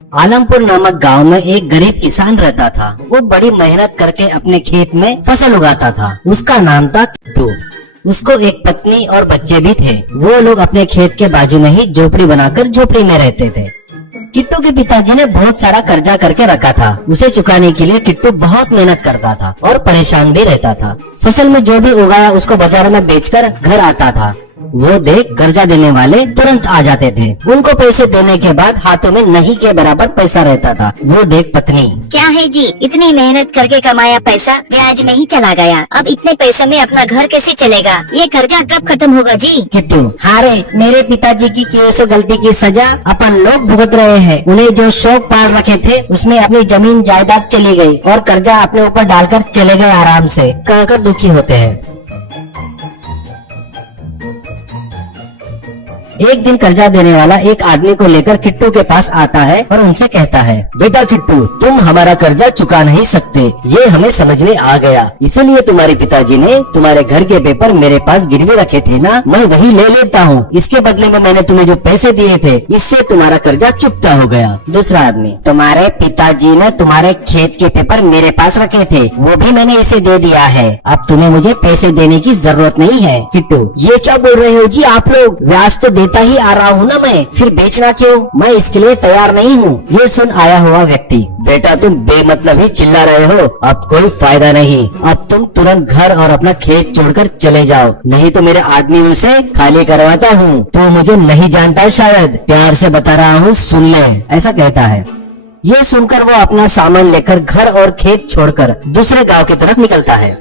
आलमपुर नामक गांव में एक गरीब किसान रहता था। वो बड़ी मेहनत करके अपने खेत में फसल उगाता था। उसका नाम था किट्टू। उसको एक पत्नी और बच्चे भी थे। वो लोग अपने खेत के बाजू में ही झोपड़ी बनाकर झोपड़ी में रहते थे। किट्टू के पिताजी ने बहुत सारा कर्जा करके रखा था। उसे चुकाने के लिए किट्टू बहुत मेहनत करता था और परेशान भी रहता था। फसल में जो भी उगाया उसको बाजार में बेचकर घर आता था। वो देख कर्जा देने वाले तुरंत आ जाते थे। उनको पैसे देने के बाद हाथों में नहीं के बराबर पैसा रहता था। वो देख पत्नी, क्या है जी, इतनी मेहनत करके कमाया पैसा ब्याज में ही चला गया। अब इतने पैसे में अपना घर कैसे चलेगा? ये कर्जा कब खत्म होगा जी? किट्टू, हारे मेरे पिताजी की किए सो गलती की सजा अपन लोग भुगत रहे हैं। उन्हें जो शौक पाल रखे थे उसमें अपनी जमीन जायदाद चली गई और कर्जा अपने ऊपर डालकर चले गए आराम से, कहकर दुखी होते हैं। एक दिन कर्जा देने वाला एक आदमी को लेकर किट्टू के पास आता है और उनसे कहता है, बेटा किट्टू, तुम हमारा कर्जा चुका नहीं सकते, ये हमें समझ में आ गया। इसीलिए तुम्हारे पिताजी ने तुम्हारे घर के पेपर मेरे पास गिरवी रखे थे ना, मैं वही ले लेता हूँ। इसके बदले में मैंने तुम्हें जो पैसे दिए थे, इससे तुम्हारा कर्जा चुकता हो गया। दूसरा आदमी, तुम्हारे पिताजी ने तुम्हारे खेत के पेपर मेरे पास रखे थे, वो भी मैंने इसे दे दिया है। अब तुम्हें मुझे पैसे देने की जरूरत नहीं है। किट्टू, ये क्या बोल रहे हो जी आप लोग? ब्याज तो देता ही आ रहा हूँ ना मैं, फिर बेचना क्यों? मैं इसके लिए तैयार नहीं हूँ। ये सुन आया हुआ व्यक्ति, बेटा तुम बेमतलब ही चिल्ला रहे हो, अब कोई फायदा नहीं। अब तुम तुरंत घर और अपना खेत छोड़कर चले जाओ, नहीं तो मेरे आदमियों से खाली करवाता हूँ। तो मुझे नहीं जानता शायद, प्यार से बता रहा हूँ, सुन ले, ऐसा कहता है। ये सुनकर वो अपना सामान लेकर घर और खेत छोड़कर दूसरे गांव की तरफ निकलता है।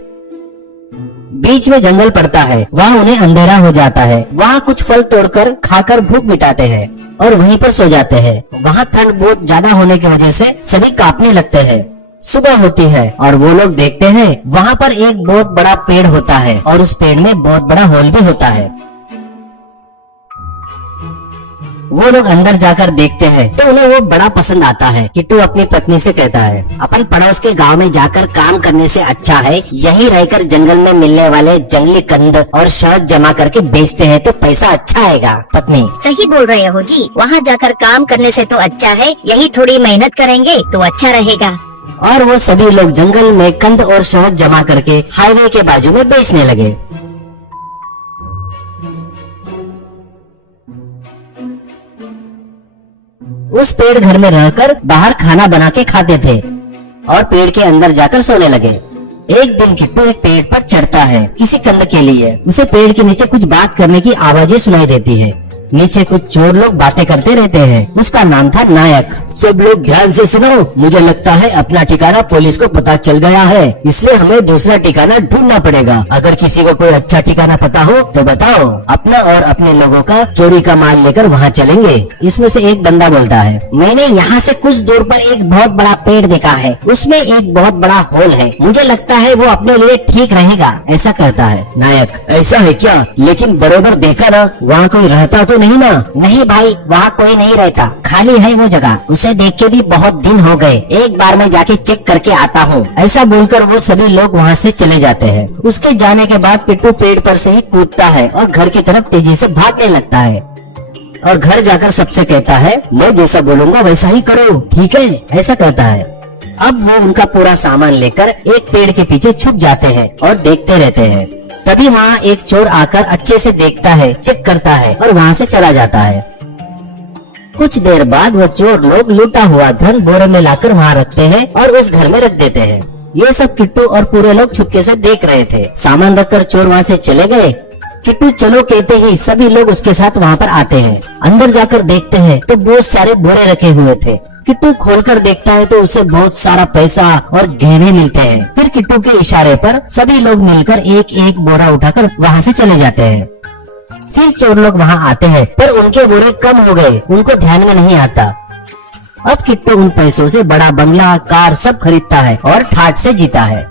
बीच में जंगल पड़ता है, वहाँ उन्हें अंधेरा हो जाता है। वहाँ कुछ फल तोड़कर खाकर भूख मिटाते हैं और वहीं पर सो जाते हैं। वहाँ ठंड बहुत ज्यादा होने की वजह से सभी कांपने लगते हैं। सुबह होती है और वो लोग देखते हैं वहाँ पर एक बहुत बड़ा पेड़ होता है और उस पेड़ में बहुत बड़ा होल भी होता है। वो लोग अंदर जाकर देखते हैं तो उन्हें वो बड़ा पसंद आता है। किट्टू अपनी पत्नी से कहता है, अपन पड़ोस के गांव में जाकर काम करने से अच्छा है यही रहकर जंगल में मिलने वाले जंगली कंद और शहद जमा करके बेचते हैं तो पैसा अच्छा आएगा। पत्नी, सही बोल रहे हो जी, वहाँ जाकर काम करने से तो अच्छा है यही थोड़ी मेहनत करेंगे तो अच्छा रहेगा। और वो सभी लोग जंगल में कंद और शहद जमा करके हाईवे के बाजू में बेचने लगे। उस पेड़ घर में रहकर बाहर खाना बना के खाते थे और पेड़ के अंदर जाकर सोने लगे। एक दिन किट्टू एक पेड़ पर चढ़ता है किसी कंद के लिए। उसे पेड़ के नीचे कुछ बात करने की आवाजें सुनाई देती है। नीचे कुछ चोर लोग बातें करते रहते हैं। उसका नाम था नायक। सब लोग ध्यान से सुनो, मुझे लगता है अपना ठिकाना पुलिस को पता चल गया है, इसलिए हमें दूसरा ठिकाना ढूंढना पड़ेगा। अगर किसी को कोई अच्छा ठिकाना पता हो तो बताओ, अपना और अपने लोगों का चोरी का माल लेकर वहाँ चलेंगे। इसमें से एक बंदा बोलता है, मैंने यहाँ से कुछ दूर पर एक बहुत बड़ा पेड़ देखा है, उसमें एक बहुत बड़ा होल है, मुझे लगता है वो अपने लिए ठीक रहेगा। ऐसा कहता है नायक। ऐसा है क्या? लेकिन बरोबर देखा ना, वहाँ कोई रहता तो नहीं ना? नहीं भाई, वहाँ कोई नहीं रहता, खाली है वो जगह। उसे देख के भी बहुत दिन हो गए, एक बार मैं जाके चेक करके आता हूँ। ऐसा बोलकर वो सभी लोग वहाँ से चले जाते हैं। उसके जाने के बाद किट्टू पेड़ पर से ही कूदता है और घर की तरफ तेजी से भागने लगता है और घर जाकर सबसे कहता है, मैं जैसा बोलूँगा वैसा ही करो, ठीक है? ऐसा कहता है। अब वो उनका पूरा सामान लेकर एक पेड़ के पीछे छुप जाते हैं और देखते रहते हैं। तभी वहाँ एक चोर आकर अच्छे से देखता है, चेक करता है और वहाँ से चला जाता है। कुछ देर बाद वो चोर लोग लूटा हुआ धन बोरे में लाकर वहाँ रखते हैं और उस घर में रख देते हैं। ये सब किट्टू और पूरे लोग चुपके से देख रहे थे। सामान रखकर चोर वहाँ से चले गए। किट्टू चलो कहते ही सभी लोग उसके साथ वहाँ पर आते हैं। अंदर जाकर देखते हैं तो बहुत सारे बोरे रखे हुए थे। किट्टू खोलकर देखता है तो उसे बहुत सारा पैसा और गहने मिलते हैं। फिर किट्टू के इशारे पर सभी लोग मिलकर एक एक बोरा उठाकर वहाँ से चले जाते हैं। फिर चोर लोग वहाँ आते हैं पर उनके बोरे कम हो गए, उनको ध्यान में नहीं आता। अब किट्टू उन पैसों से बड़ा बंगला, कार सब खरीदता है और ठाठ से जीता है।